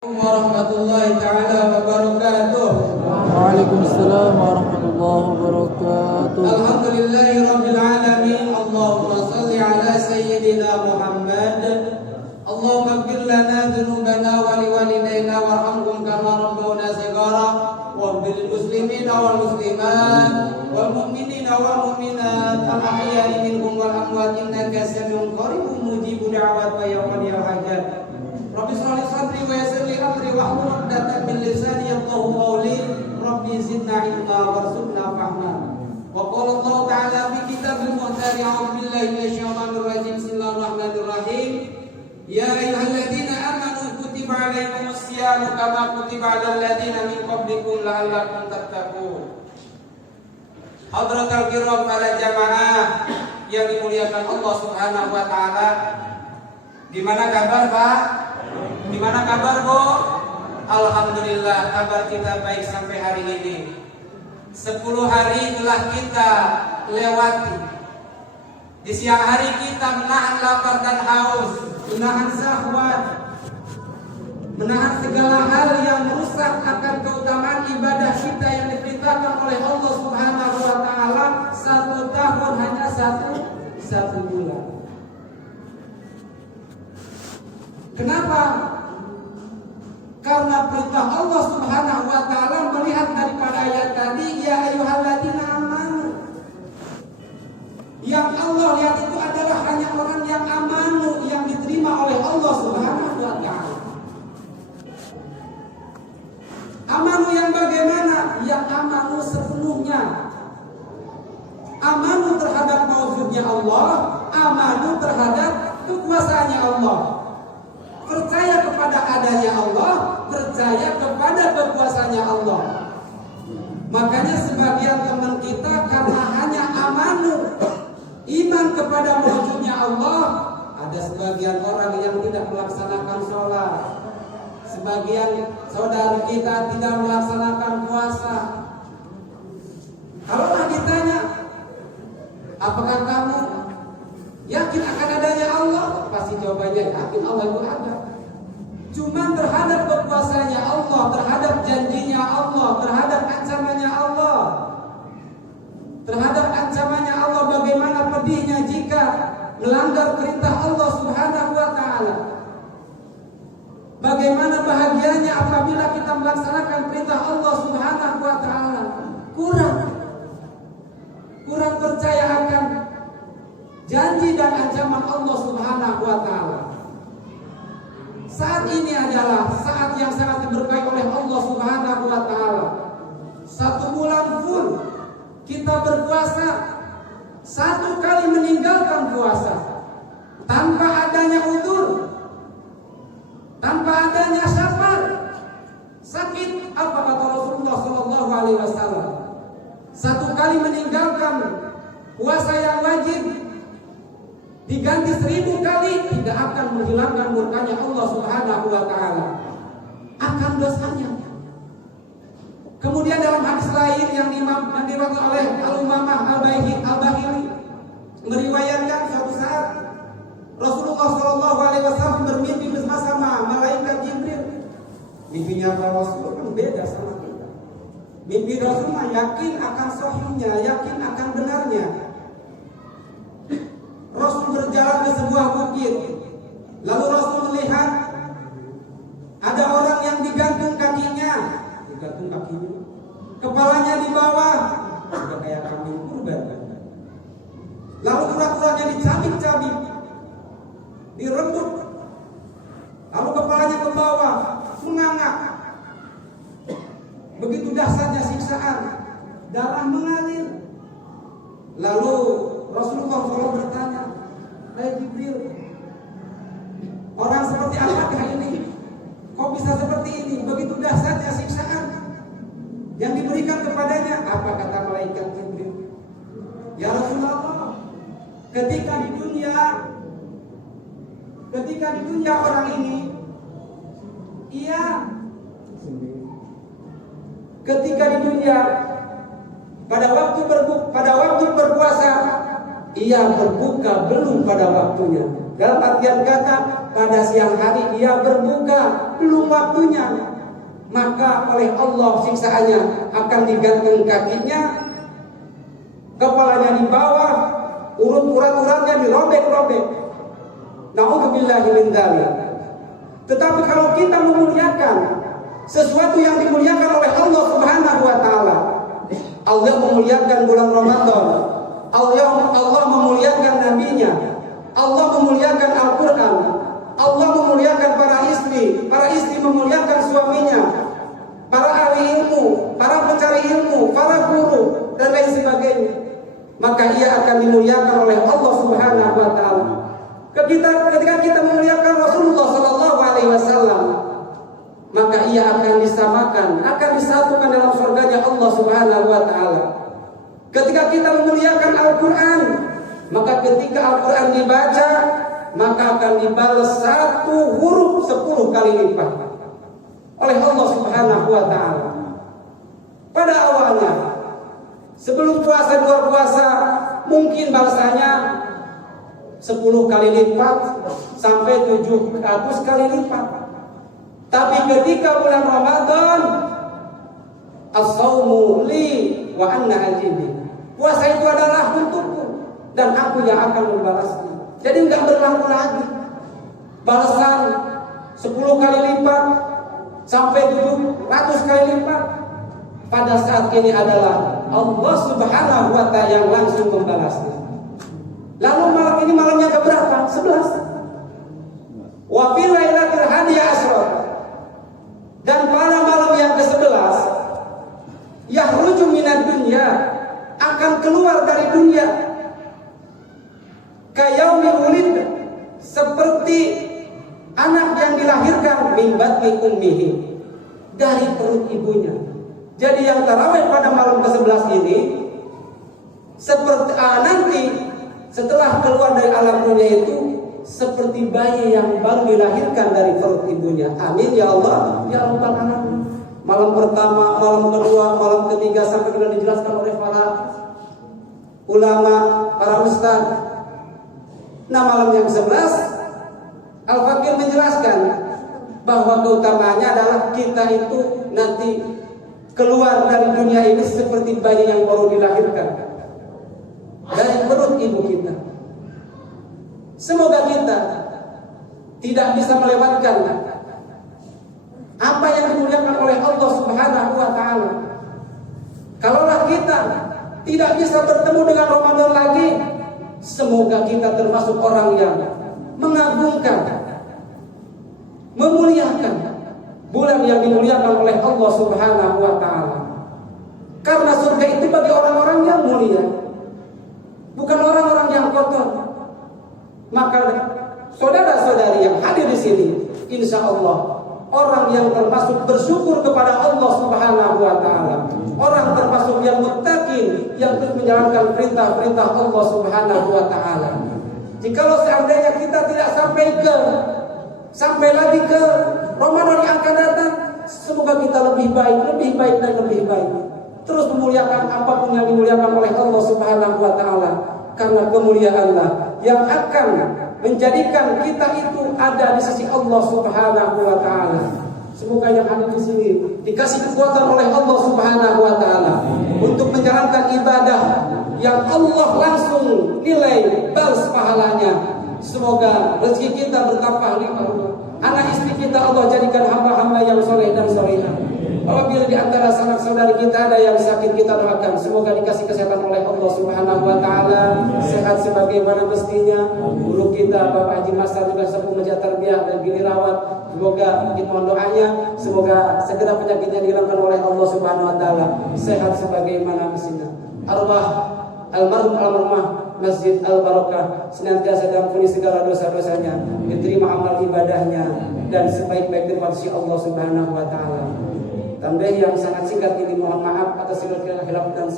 Warahmatullahi taala wabarakatuh. Waalaikumsalam warahmatullahi wabarakatuh. Alhamdulillahi rabbil alamin. Allahumma shalli ala sayyidina Muhammad. Allahumma ighfir lana dzunubana wa liwalidayna warhamhum kama rabbawna shighara waghfir lil muslimina wal muslimat wal mu'minina wal mu'minat al ahya'i minhum wal amwat innaka samiun qaribun mujibud da'wat wa yaqdiyal hajat. Rabbi shrah li sadri wa yassir li amri wahlul 'uqdatam min lisani yafqahu qawli. Rabbi zidna ilma warzuqna fahma. Wa qala Allah ta'ala fi kitabil muhtari a'udzu billahi minasyaitonir rajim. Bismillahirrahmanirrahim. Ya ayyuhalladzina amanu kutiba 'alaikumus syiyamu kama kutiba 'alal ladzina min qablikum la'allakum tattaqun. Hadratul kiram para jamaah yang dimuliakan Allah Subhanahu wa taala. Gimana kabar, Pak? Gimana kabar, Bu? Alhamdulillah, kabar kita baik sampai hari ini. 10 hari telah kita lewati. Di siang hari kita menahan lapar dan haus, menahan syahwat, menahan segala hal yang merusak akan keutamaan ibadah kita yang diperintahkan oleh Allah Subhanahu wa taala. 1 tahun hanya satu bulan. Kenapa? Karena perintah Allah Subhanahu wa taala melihat daripada ayat tadi, ya ayyuhalladzina amanu. Yang Allah lihat itu adalah hanya orang yang amanu, yang diterima oleh Allah Subhanahu wa taala. Amanu yang bagaimana? Yang amanu sepenuhnya. Amanu terhadap mawjudnya Allah, amanu terhadap kekuasaannya Allah. Percaya kepada adanya Allah, percaya kepada kekuasaannya Allah. Makanya sebagian teman kita karena hanya amanu, iman kepada wujudnya Allah, ada sebagian orang yang tidak melaksanakan sholat. Sebagian saudara kita tidak melaksanakan puasa. Kalau ditanya, apakah kamu yakin akan adanya Allah? Pasti jawabannya yakin Allah itu ada. Cuman terhadap kekuasaannya Allah, terhadap janjinya Allah, terhadap ancamannya Allah, terhadap ancamannya Allah, bagaimana pedihnya jika melanggar perintah Allah Subhanahu wa taala. Bagaimana bahagianya apabila kita melaksanakan perintah Allah Subhanahu wa taala. Kurang percaya akan janji dan ancaman Allah Subhanahu wa taala. Saat ini adalah saat yang sangat diberkahi oleh Allah Subhanahu wa taala. 1 bulan full kita berpuasa, 1 kali meninggalkan puasa tanpa adanya udzur, tanpa adanya safar, sakit, apa kata Rasulullah sallallahu alaihi wasallam? 1 kali meninggalkan puasa yang wajib diganti 1000 kali, tidak akan menghilangkan murkanya Allah Subhanahu wa taala, akan dosanya. Kemudian dalam hadis lain yang diriwayatkan oleh Al-Umamah Al-Bahili meriwayatkan suatu saat Rasulullah sallallahu alaihi wasallam bermimpi bersama malaikat Jibril. Mimpinya Rasul kan beda sama kita. Mimpi Rasul yakin akan sahihnya, yakin akan benarnya. Rasul berjalan ke sebuah bukit. Lalu Rasul melihat ada orang yang digantung kakinya, kepalanya di bawah, sudah kayak kambing kurban. Lalu urat-uratnya dicabik-cabik, dirembut. Lalu kepalanya ke bawah, menganga. Begitu dahsyatnya siksaan, darah mengalir. Lalu Rasulullah SAW bertanya, "Hai Jibril, orang seperti apakah ini? Kok bisa seperti ini? Begitu dahsyatnya siksaan yang diberikan kepadanya." Apa kata malaikat Jibril? "Ya Rasulullah, ketika di dunia orang ini, ketika di dunia pada waktu berpuasa, ia berbuka belum pada waktunya. Dalam artian kata, pada siang hari dia berbuka, belum waktunya, maka oleh Allah siksaannya akan digantung kakinya, kepalanya di bawah, urat-uratnya dirobek-robek. Na'udzubillahi min dzalik. Tetapi kalau kita memuliakan sesuatu yang dimuliakan oleh Allah Subhanahu wa taala, Allah memuliakan bulan Ramadan, Allah memuliakan nabinya, Allah memuliakan Al-Qur'an, Allah memuliakan para istri memuliakan suaminya, para ahli ilmu, para pencari ilmu, para guru dan lain sebagainya. Maka ia akan dimuliakan oleh Allah Subhanahu wa taala. Ketika kita memuliakan Rasulullah sallallahu alaihi wasallam, maka ia akan disamakan, akan disatukan dalam surganya Allah Subhanahu wa taala. Ketika kita memuliakan Al-Qur'an, maka ketika Al-Qur'an dibaca, maka akan dibalas 1 huruf 10 kali lipat oleh Allah Subhanahu wa taala. Pada awalnya, sebelum puasa, luar puasa, mungkin balasannya 10 kali lipat sampai 700 kali lipat. Tapi ketika bulan Ramadan, as-saumu li wa anna ajibi. Puasa itu adalah untukku dan aku yang akan membalasnya. Jadi enggak berlaku lagi balasan 10 kali lipat sampai 700 kali lipat. Pada saat ini adalah Allah Subhanahu wa taala yang langsung membalasnya. Lalu malam ini malamnya keberapa? 11. Wa fil lailatul hadiyah asyra. Dan pada malam yang ke-11, yahruju minad dunya, akan keluar dari dunia, kayaumi ulid, seperti anak yang dilahirkan min batni ummihi, dari perut ibunya. Jadi yang tarawih pada malam ke-11 ini seperti nanti setelah keluar dari alam dunia itu seperti bayi yang baru dilahirkan dari perut ibunya. Amin ya Allah, ya Rabbal alamin. Malam pertama, malam kedua, malam ketiga sampai sudah dijelaskan oleh para ulama, para ustaz. Nah, malam yang 11 Al-Fakir menjelaskan bahwa keutamaannya adalah kita itu nanti keluar dari dunia ini seperti bayi yang baru dilahirkan dari perut ibu kita. Semoga kita tidak bisa melewatkan apa yang dimuliakan oleh Allah Subhanahu wa taala. Kalaulah kita tidak bisa bertemu dengan Ramadan lagi, semoga kita termasuk orang yang mengagungkan, memuliakan bulan yang dimuliakan oleh Allah Subhanahu wa taala. Karena surga itu bagi orang-orang yang mulia, bukan orang-orang yang kotor. Maka saudara-saudari yang hadir di sini, insya Allah orang yang termasuk bersyukur kepada Allah Subhanahu wa taala, orang termasuk yang muttaqin, yang terus menjalankan perintah-perintah Allah Subhanahu wa taala. Jikalau seandainya kita tidak sampai lagi ke Ramadan yang akan datang, semoga kita lebih baik dan lebih baik. Terus memuliakan apapun yang dimuliakan oleh Allah Subhanahu wa taala, karena kemuliaanlah yang akan menjadikan kita itu ada di sisi Allah Subhanahu wa taala. Semoga yang ada di sini dikasih kekuatan oleh Allah Subhanahu wa taala untuk menjalankan ibadah yang Allah langsung nilai balas pahalanya. Semoga rezeki kita bertambah limpah ruah. Anak istri kita Allah jadikan hamba-hamba yang soleh dan solehah. Apabila di antara sanak saudari kita ada yang sakit, kita doakan semoga dikasih kesehatan oleh Allah Subhanahu wa taala, sehat sebagaimana mestinya. Guru kita Bapak Haji Masar juga sepuh Masjid Tarbiyah dan Gili Rawat, semoga mohon doanya, semoga segera penyakitnya dihilangkan oleh Allah Subhanahu wa taala, sehat sebagaimana mestinya. Arwah almarhumah Masjid Al-Barakah senantiasa diampuni segala dosa-dosanya, diterima amal ibadahnya, dan sebaik-baik terima kasih Allah Subhanahu wa taala. Tambah yang sangat singkat ini, mohon maaf atas segala khilaf dan